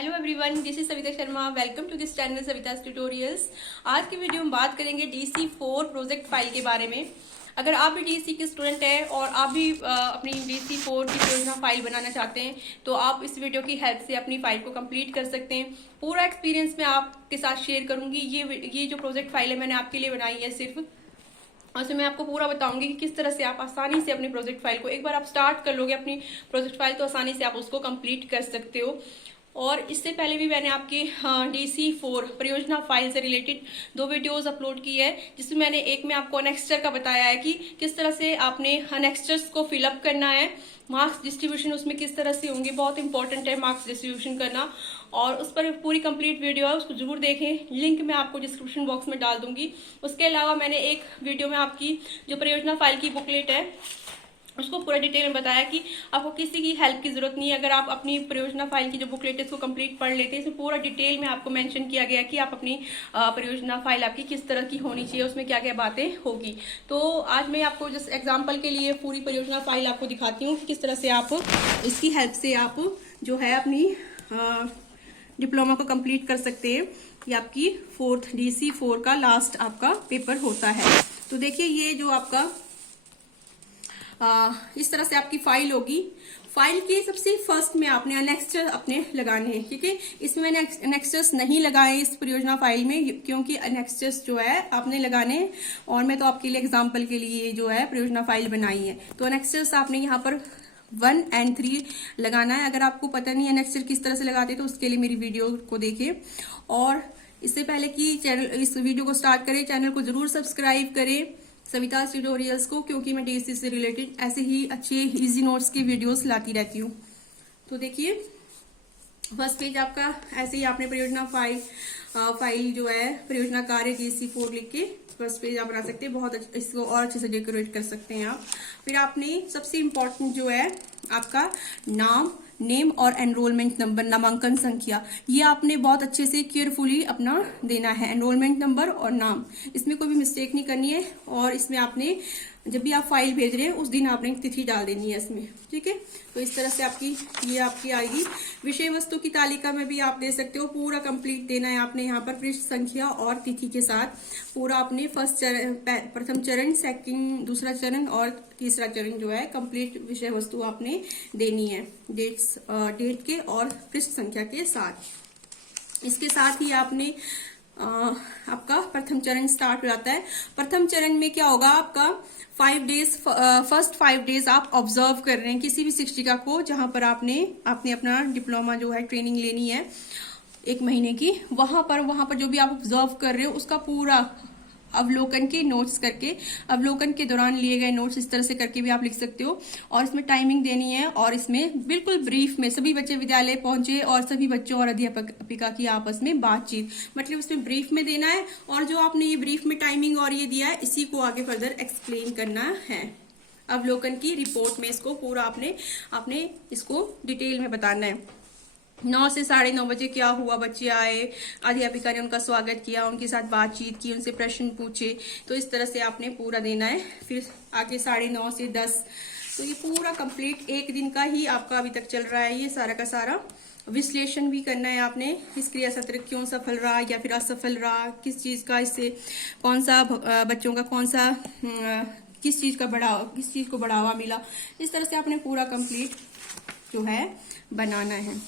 Hello everyone, this is Savita Sharma. Welcome to this channel Savita's tutorials. आज की video में बात करेंगे DC4 प्रोजेक्ट फाइल के बारे में। अगर आप भी डीसी के स्टूडेंट हैं और आप भी अपनी DC4 की परियोजना फाइल बनाना चाहते हैं तो आप इस वीडियो की हेल्प से अपनी फाइल को कंप्लीट कर सकते हैं। पूरा एक्सपीरियंस मैं आपके साथ शेयर करूंगी। ये जो प्रोजेक्ट फाइल है मैंने आपके लिए बनाई है सिर्फ, और उसमें मैं आपको पूरा बताऊंगी कि किस तरह से आप आसानी से अपनी प्रोजेक्ट फाइल को, एक बार आप स्टार्ट कर लोगे अपनी प्रोजेक्ट फाइल तो आसानी से आप उसको कंप्लीट कर सकते हो। और इससे पहले भी मैंने आपकी DC4 परियोजना फाइल से रिलेटेड 2 वीडियोस अपलोड की है, जिसमें मैंने एक में आपको अनेक्स्टर का बताया है कि किस तरह से आपने अनेक्स्टर्स को फिलअप करना है, मार्क्स डिस्ट्रीब्यूशन उसमें किस तरह से होंगे। बहुत इंपॉर्टेंट है मार्क्स डिस्ट्रीब्यूशन करना, और उस पर पूरी कंप्लीट वीडियो है, उसको जरूर देखें। लिंक मैं आपको डिस्क्रिप्शन बॉक्स में डाल दूंगी। उसके अलावा मैंने एक वीडियो में आपकी जो परियोजना फाइल की बुकलेट है उसको पूरा डिटेल में बताया कि आपको किसी की हेल्प की जरूरत नहीं है। अगर आप अपनी परियोजना फाइल की जो बुकलेट है इसको कंप्लीट पढ़ लेते हैं, इसमें पूरा डिटेल में आपको मेंशन किया गया है कि आप अपनी परियोजना फाइल आपकी किस तरह की होनी चाहिए, उसमें क्या क्या बातें होगी। तो आज मैं आपको जस्ट एग्जांपल के लिए पूरी परियोजना फाइल आपको दिखाती हूँ कि किस तरह से आप इसकी हेल्प से आप जो है अपनी डिप्लोमा को कंप्लीट कर सकते हैं। ये आपकी DC4 का लास्ट आपका पेपर होता है। तो देखिए, ये जो आपका इस तरह से आपकी फाइल होगी। फाइल के सबसे फर्स्ट में आपने अनेक्स्टर अपने लगाने हैं, ठीक है। इसमें मैंने अनेक्स्टर्स नहीं लगाए इस परियोजना फाइल में, क्योंकि अनेक्स्टर्स जो है आपने लगाने, और मैं तो आपके लिए एग्जांपल के लिए जो है परियोजना फाइल बनाई है। तो अनेक्स्टर्स आपने यहाँ पर 1 और 3 लगाना है। अगर आपको पता नहीं अनेक्स्टर किस तरह से लगाते तो उसके लिए मेरी वीडियो को देखें। और इससे पहले कि चैनल इस वीडियो को स्टार्ट करें, चैनल को जरूर सब्सक्राइब करें सविता's ट्यूटोरियल्स को, क्योंकि मैं डीसी से रिलेटेड ऐसे ही अच्छे इजी नोट्स की वीडियोस लाती रहती हूँ। तो देखिए, फर्स्ट पेज आपका ऐसे ही आपने परियोजना फाइल जो है परियोजना कार्य DC4 लिख के फर्स्ट पेज आप बना सकते हैं। बहुत इसको और अच्छे से डेकोरेट कर सकते हैं आप। फिर आपने सबसे इम्पोर्टेंट जो है आपका नेम और एनरोलमेंट नंबर, नामांकन संख्या, ये आपने बहुत अच्छे से केयरफुली अपना देना है। एनरोलमेंट नंबर और नाम, इसमें कोई भी मिस्टेक नहीं करनी है। और इसमें आपने जब भी आप फाइल भेज रहे हैं उस दिन आपने तिथि डाल देनी है इसमें, ठीक है। तो इस तरह से ये आपकी आएगी। विषय वस्तु की तालिका में भी आप दे सकते हो, पूरा कंप्लीट देना है आपने यहाँ पर पृष्ठ संख्या और तिथि के साथ। पूरा आपने प्रथम चरण, सेकंड, दूसरा चरण और तीसरा चरण जो है कंप्लीट विषय वस्तु आपने देनी है, डेट के और पृष्ठ संख्या के साथ। इसके साथ ही आपने आपका प्रथम चरण स्टार्ट हो जाता है। प्रथम चरण में क्या होगा, आपका 5 डेज, फर्स्ट 5 डेज आप ऑब्जर्व कर रहे हैं किसी भी शिक्षिका को, जहां पर आपने अपना डिप्लोमा जो है ट्रेनिंग लेनी है 1 महीने की। वहां पर जो भी आप ऑब्जर्व कर रहे हो उसका पूरा अवलोकन के नोट्स करके, अवलोकन के दौरान लिए गए नोट्स इस तरह से करके भी आप लिख सकते हो। और इसमें टाइमिंग देनी है, और इसमें बिल्कुल ब्रीफ में सभी बच्चे विद्यालय पहुंचे और सभी बच्चों और अध्यापिका की आपस में बातचीत, मतलब इसमें ब्रीफ में देना है। और जो आपने ये ब्रीफ में टाइमिंग और ये दिया है, इसी को आगे फर्दर एक्सप्लेन करना है। अवलोकन की रिपोर्ट में इसको पूरा आपने इसको डिटेल में बताना है। 9 से 9:30 बजे क्या हुआ, बच्चे आए, अध्यापिका ने उनका स्वागत किया, उनके साथ बातचीत की, उनसे प्रश्न पूछे। तो इस तरह से आपने पूरा देना है। फिर आगे 9:30 से 10, तो ये पूरा कंप्लीट 1 दिन का ही आपका अभी तक चल रहा है। ये सारा का सारा विश्लेषण भी करना है आपने, इस क्रिया सत्र क्यों सफल रहा या फिर असफल रहा, किस चीज का इससे कौन सा बच्चों का कौन सा किस चीज को बढ़ावा मिला। इस तरह से आपने पूरा कंप्लीट जो है बनाना है।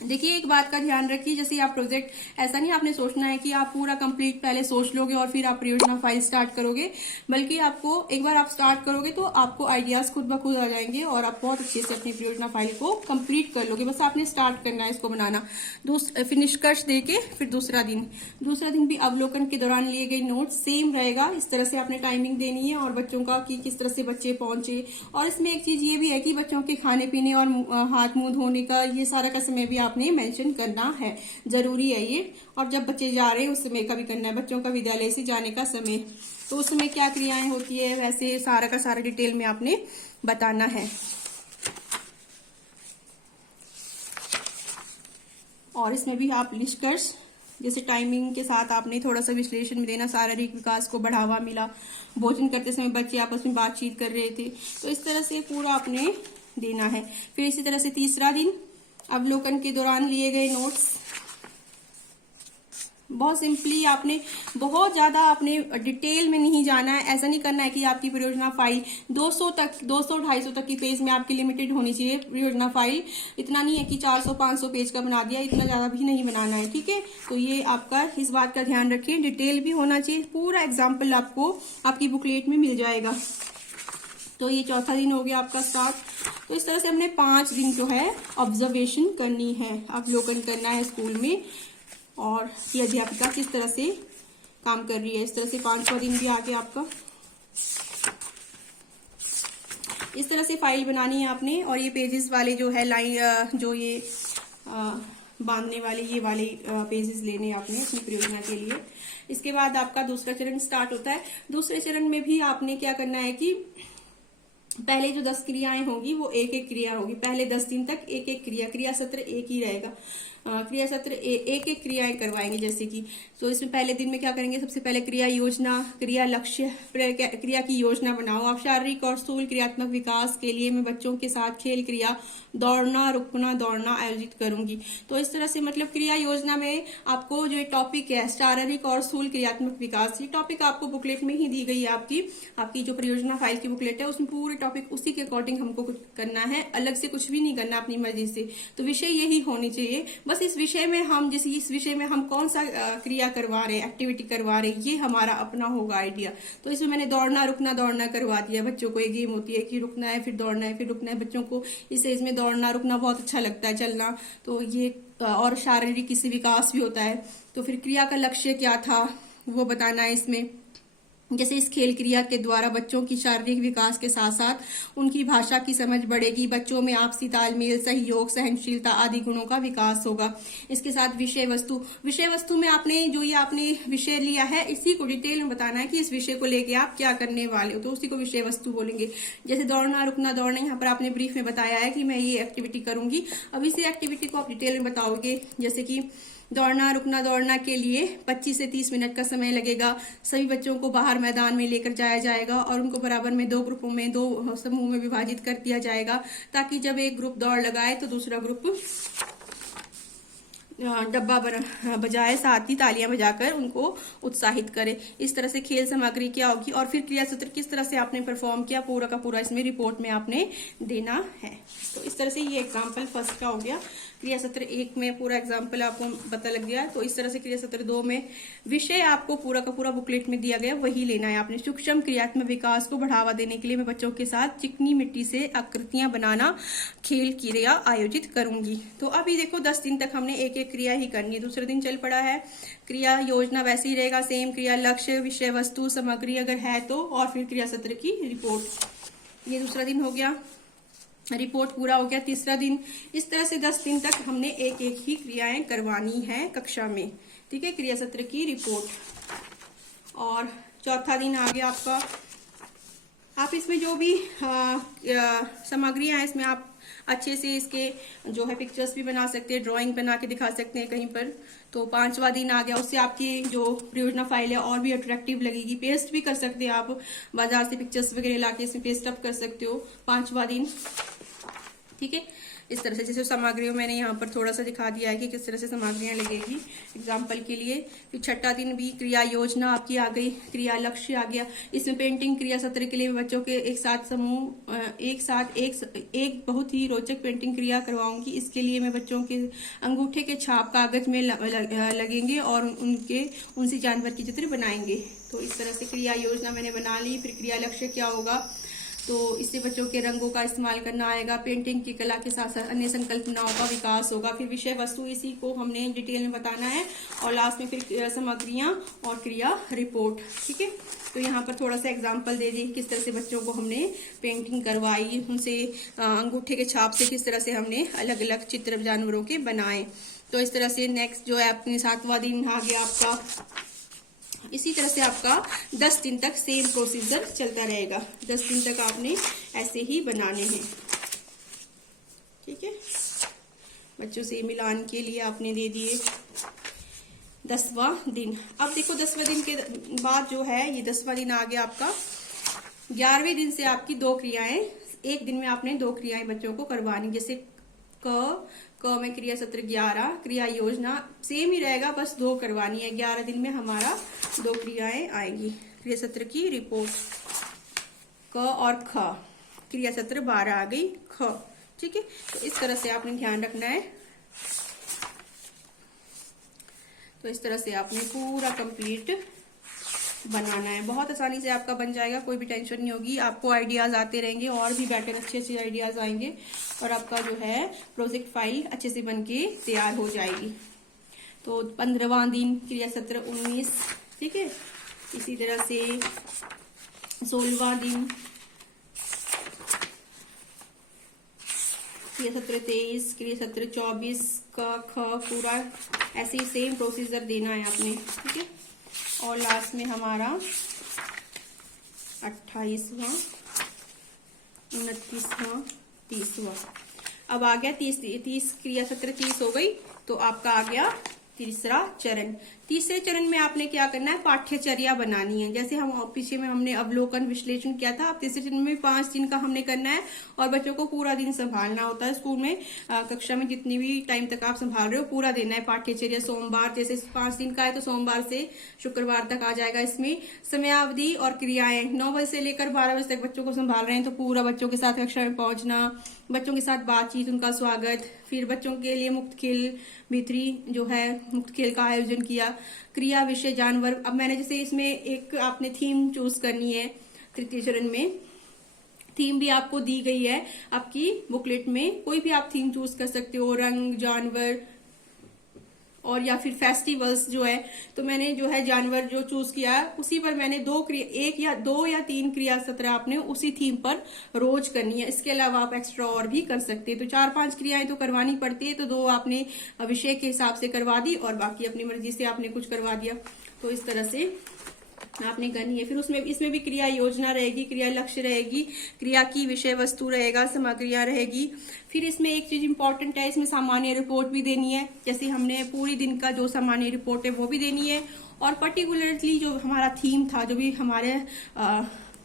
देखिए, एक बात का ध्यान रखिए, जैसे आप प्रोजेक्ट, ऐसा नहीं आपने सोचना है कि आप पूरा कंप्लीट पहले सोच लोगे और फिर आप परियोजना फाइल स्टार्ट करोगे, बल्कि आपको एक बार आप स्टार्ट करोगे तो आपको आइडियाज खुद ब खुद आ जाएंगे और आप बहुत अच्छे से अपनी परियोजना फाइल को कंप्लीट कर लोगे। बस आपने स्टार्ट करना है इसको बनाना। फिर निष्कर्ष देके फिर दूसरा दिन भी अवलोकन के दौरान लिए गए नोट सेम रहेगा। इस तरह से आपने टाइमिंग देनी है और बच्चों का कि किस तरह से बच्चे पहुंचे। और इसमें एक चीज ये भी है कि बच्चों के खाने पीने और हाथ मुंह धोने का ये सारा का समय भी आपने मेंशन करना है, जरूरी है ये। और जब बच्चे जा रहे हैं उस समय का भी करना है, बच्चों का विद्यालय से जाने का समय, तो उस समय क्या क्रियाएं होती है, वैसे सारा का सारा डिटेल में आपने बताना है। और इसमें भी आप निष्कर्ष, जैसे टाइमिंग के साथ आपने थोड़ा सा विश्लेषण में देना, शारीरिक विकास को बढ़ावा मिला, भोजन करते समय बच्चे आपस में बातचीत कर रहे थे, तो इस तरह से पूरा आपने देना है। फिर इसी तरह से तीसरा दिन अवलोकन के दौरान लिए गए नोट्स। बहुत सिंपली आपने बहुत ज्यादा आपने डिटेल में नहीं जाना है, ऐसा नहीं करना है कि आपकी परियोजना फाइल 200 तक 200-250 तक की पेज में आपकी लिमिटेड होनी चाहिए परियोजना फाइल। इतना नहीं है कि 400-500 पेज का बना दिया, इतना ज्यादा भी नहीं बनाना है, ठीक है। तो ये आपका इस बात का ध्यान रखें, डिटेल भी होना चाहिए। पूरा एग्जाम्पल आपको आपकी बुकलेट में मिल जाएगा। तो ये चौथा दिन हो गया आपका स्टार्ट। तो इस तरह से हमने 5 दिन जो है ऑब्जर्वेशन करनी है, अवलोकन करना है स्कूल में, और ये अध्यापिका किस तरह से काम कर रही है। इस तरह से 5वां दिन भी आगे आपका इस तरह से फाइल बनानी है आपने। और ये पेजेस वाले जो है लाइन जो ये बांधने वाले ये वाले पेजेस लेने आपने अपनी परियोजना के लिए। इसके बाद आपका दूसरा चरण स्टार्ट होता है। दूसरे चरण में भी आपने क्या करना है कि पहले जो 10 क्रियाएं होंगी वो एक एक क्रिया होगी। पहले 10 दिन तक एक एक क्रिया सत्र एक ही रहेगा। क्रिया सत्र एक एक क्रियाएं करवाएंगे जैसे कि। तो इसमें पहले दिन में क्या करेंगे, सबसे पहले क्रिया योजना, क्रिया लक्ष्य, क्रिया की योजना बनाओ आप। शारीरिक और स्थूल क्रियात्मक विकास के लिए मैं बच्चों के साथ खेल क्रिया दौड़ना रुकना दौड़ना आयोजित करूंगी। तो इस तरह से मतलब क्रिया योजना में आपको जो टॉपिक है शारीरिक और स्थूल क्रियात्मक विकास, ये टॉपिक आपको बुकलेट में ही दी गई है। आपकी जो परियोजना फाइल की बुकलेट है उसमें पूरे टॉपिक उसी के अकॉर्डिंग हमको कुछ करना है, अलग से कुछ भी नहीं करना अपनी मर्जी से। तो विषय यही होनी चाहिए। बस इस विषय में हम जैसे इस विषय में हम कौन सा क्रिया करवा रहे हैं, एक्टिविटी करवा रहे हैं, ये हमारा अपना होगा आइडिया। तो इसमें मैंने दौड़ना रुकना दौड़ना करवा दिया। बच्चों को एक गेम होती है कि रुकना है फिर दौड़ना है फिर रुकना है। बच्चों को इस एज में दौड़ना रुकना बहुत अच्छा लगता है, चलना। तो ये और शारीरिक किसी विकास भी होता है। तो फिर क्रिया का लक्ष्य क्या था वो बताना है इसमें। जैसे इस खेल क्रिया के द्वारा बच्चों की शारीरिक विकास के साथ साथ उनकी भाषा की समझ बढ़ेगी, बच्चों में आपसी तालमेल, सहयोग, सहनशीलता आदि गुणों का विकास होगा। इसके साथ विषय वस्तु में आपने जो ये आपने विषय लिया है इसी को डिटेल में बताना है कि इस विषय को लेके आप क्या करने वाले हो, तो उसी को विषय वस्तु बोलेंगे। जैसे दौड़ना रुकना दौड़ना, यहाँ पर आपने ब्रीफ में बताया है कि मैं ये एक्टिविटी करूंगी। अब इसी एक्टिविटी को आप डिटेल में बताओगे। जैसे कि दौड़ना रुकना दौड़ना के लिए 25 से 30 मिनट का समय लगेगा। सभी बच्चों को बाहर मैदान में लेकर जाया जाएगा और उनको बराबर में 2 ग्रुपों में 2 समूह में विभाजित कर दिया जाएगा, ताकि जब एक ग्रुप दौड़ लगाए तो दूसरा ग्रुप डब्बा बजाए, साथ ही तालियां बजाकर उनको उत्साहित करे। इस तरह से खेल सामग्री क्या होगी और फिर क्रिया सत्र किस तरह से आपने परफॉर्म किया पूरा का पूरा इसमें रिपोर्ट में आपने देना है। तो इस तरह से ये एग्जाम्पल फर्स्ट का हो गया। क्रिया सत्र 1 में पूरा एग्जाम्पल आपको पता लग गया। तो इस तरह से क्रिया सत्र 2 में विषय आपको पूरा का पूरा बुकलेट में दिया गया, वही लेना है आपने। सूक्ष्म क्रियात्मक विकास को बढ़ावा देने के लिए मैं बच्चों के साथ चिकनी मिट्टी से आकृतियां बनाना खेल क्रिया आयोजित करूंगी। तो अभी देखो 10 दिन तक हमने एक एक क्रिया ही करनी है। दूसरा दिन चल पड़ा है। क्रिया योजना वैसे ही रहेगा सेम, क्रिया लक्ष्य, विषय वस्तु, सामग्री अगर है तो, और फिर क्रिया सत्र की रिपोर्ट। ये दूसरा दिन हो गया, रिपोर्ट पूरा हो गया। तीसरा दिन इस तरह से 10 दिन तक हमने एक एक ही क्रियाएं करवानी है कक्षा में, ठीक है, क्रिया सत्र की रिपोर्ट। और चौथा दिन आ गया आपका। आप इसमें जो भी सामग्रियां हैं इसमें आप अच्छे से इसके जो है पिक्चर्स भी बना सकते हैं, ड्राइंग बना के दिखा सकते हैं कहीं पर। तो 5वां दिन आ गया, उससे आपकी जो परियोजना फाइल है और भी अट्रैक्टिव लगेगी। पेस्ट भी कर सकते हैं आप, बाजार से पिक्चर्स वगैरह लाके इसमें पेस्ट अप कर सकते हो 5वां दिन, ठीक है। इस तरह से जैसे सामग्रियों मैंने यहाँ पर थोड़ा सा दिखा दिया है कि किस तरह से सामग्रियां लगेगी एग्जाम्पल के लिए। फिर छठा दिन भी क्रिया योजना आपकी आ गई, क्रिया लक्ष्य आ गया। इसमें पेंटिंग क्रिया सत्र के लिए बच्चों के एक साथ समूह एक साथ एक बहुत ही रोचक पेंटिंग क्रिया करवाऊंगी। इसके लिए मैं बच्चों के अंगूठे के छाप कागज में लगेंगे और उनसे जानवर की चित्र बनाएंगे। तो इस तरह से क्रिया योजना मैंने बना ली। फिर क्रिया लक्ष्य क्या होगा, तो इससे बच्चों के रंगों का इस्तेमाल करना आएगा। पेंटिंग की कला के साथ साथ अन्य संकल्पनाओं का विकास होगा। फिर विषय वस्तु इसी को हमने डिटेल में बताना है। और लास्ट में फिर सामग्रियां और क्रिया रिपोर्ट, ठीक है। तो यहाँ पर थोड़ा सा एग्जाम्पल दे दी किस तरह से बच्चों को हमने पेंटिंग करवाई, उनसे अंगूठे के छाप से किस तरह से हमने अलग अलग चित्र जानवरों के बनाए। तो इस तरह से नेक्स्ट जो है अपने 7वां दिन आ गया आपका। इसी तरह से आपका 10 दिन तक सेम प्रोसीजर चलता रहेगा। 10 दिन तक आपने ऐसे ही बनाने हैं, ठीक है। बच्चों से मिलान के लिए आपने दे दिए 10वां दिन। अब देखो 10वें दिन के बाद जो है ये 10वां दिन आ गया आपका। 11वें दिन से आपकी 2 क्रियाएं, एक दिन में आपने 2 क्रियाएं बच्चों को करवानी। जैसे क में क्रिया सत्र 11, क्रिया योजना सेम ही रहेगा, बस 2 करवानी है। 11 दिन में हमारा 2 क्रियाएं आएंगी। क्रिया सत्र की रिपोर्ट क और ख, क्रिया सत्र 12 आ गई ख। ठीक है, तो इस तरह से आपने ध्यान रखना है। तो इस तरह से आपने पूरा कंप्लीट बनाना है। बहुत आसानी से आपका बन जाएगा, कोई भी टेंशन नहीं होगी। आपको आइडियाज आते रहेंगे और भी बेटर अच्छे अच्छे आइडियाज आएंगे और आपका जो है प्रोजेक्ट फाइल अच्छे से बनके तैयार हो जाएगी। तो 15वां दिन क्रिया सत्र 19, ठीक है। इसी तरह से 16वां दिन क्रिया सत्र 23, क्रिया सत्र 24 का ख, पूरा ऐसे ही सेम प्रोसीजर देना है आपने। ठीक है, और लास्ट में हमारा 28वां, 29वां, 30वां। अब आ गया 30 क्रिया सत्र 30 हो गई, तो आपका आ गया तीसरा चरण। तीसरे चरण में आपने क्या करना है, पाठ्यचर्या बनानी है। जैसे हम पीछे में हमने अवलोकन विश्लेषण किया था, अब तीसरे चरण में 5 दिन का हमने करना है और बच्चों को पूरा दिन संभालना होता है। स्कूल में कक्षा में जितनी भी टाइम तक आप संभाल रहे हो पूरा देना है पाठ्यचर्या। सोमवार, जैसे 5 दिन का है तो सोमवार से शुक्रवार तक आ जाएगा। इसमें समयावधि और क्रियाएं 9 बजे से लेकर 12 बजे तक बच्चों को संभाल रहे हैं, तो पूरा बच्चों के साथ कक्षा में पहुंचना, बच्चों के साथ बातचीत, उनका स्वागत, फिर बच्चों के लिए मुक्त खेल भित्री जो है मुक्त खेल का आयोजन किया, क्रिया विषय जानवर। अब मैंने जैसे इसमें एक आपने थीम चूज करनी है। तृतीय चरण में थीम भी आपको दी गई है आपकी बुकलेट में, कोई भी आप थीम चूज कर सकते हो, रंग, जानवर और या फिर फेस्टिवल्स जो है। तो मैंने जो है जानवर जो चूज किया है उसी पर मैंने 2 या 3 क्रिया सत्र आपने उसी थीम पर रोज करनी है। इसके अलावा आप एक्स्ट्रा और भी कर सकते हैं। तो 4-5 क्रियाएं तो करवानी पड़ती है, तो 2 आपने विषय के हिसाब से करवा दी और बाकी अपनी मर्जी से आपने कुछ करवा दिया। तो इस तरह से आपने करनी है। फिर इसमें भी क्रिया योजना रहेगी, क्रिया लक्ष्य रहेगी, क्रिया की विषय वस्तु रहेगा, सामग्रियां रहेगी। फिर इसमें एक चीज इंपॉर्टेंट है, इसमें सामान्य रिपोर्ट भी देनी है। जैसे हमने पूरी दिन का जो सामान्य रिपोर्ट है वो भी देनी है, और पर्टिकुलरली जो हमारा थीम था, जो भी हमारे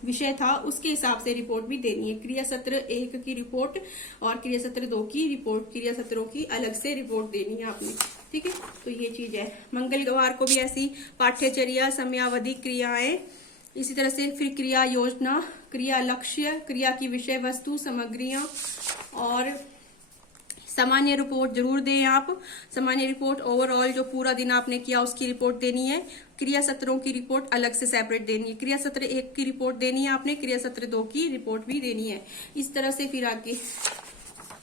विषय था, उसके हिसाब से रिपोर्ट भी देनी है। क्रिया सत्र 1 की रिपोर्ट और क्रिया सत्र 2 की रिपोर्ट, क्रिया सत्रों की अलग से रिपोर्ट देनी है आपने। ठीक है, तो ये चीज है। मंगलवार को भी ऐसी पाठ्यचर्या, समयावधि, क्रियाएं, इसी तरह से फिर क्रिया योजना, क्रिया लक्ष्य, क्रिया की विषय वस्तु, सामग्रियां, और सामान्य रिपोर्ट जरूर दें आप। सामान्य रिपोर्ट ओवरऑल जो पूरा दिन आपने किया उसकी रिपोर्ट देनी है। क्रिया सत्रों की रिपोर्ट अलग से सेपरेट देनी है। क्रिया सत्र 1 की रिपोर्ट देनी है आपने, क्रिया सत्र 2 की रिपोर्ट भी देनी है। इस तरह से फिर आगे,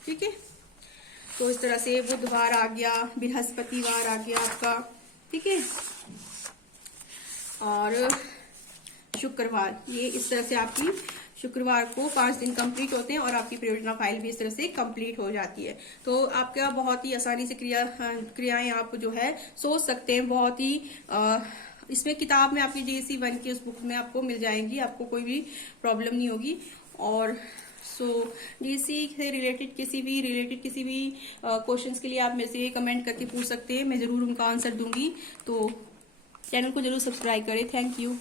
ठीक है। तो इस तरह से बुधवार आ गया, बृहस्पतिवार आ गया आपका, ठीक है, और शुक्रवार, ये इस तरह से आपकी शुक्रवार को 5 दिन कंप्लीट होते हैं और आपकी परियोजना फाइल भी इस तरह से कंप्लीट हो जाती है। तो आपका बहुत ही आसानी से क्रियाएं आप जो है सोच सकते हैं। बहुत ही इसमें किताब में आपकी JEC 1 की उस बुक में आपको मिल जाएंगी, आपको कोई भी प्रॉब्लम नहीं होगी। और JEC से रिलेटेड किसी भी क्वेश्चंस के लिए आप मेरे से कमेंट करके पूछ सकते हैं, मैं जरूर उनका आंसर दूंगी। तो चैनल को जरूर सब्सक्राइब करें। Thank you.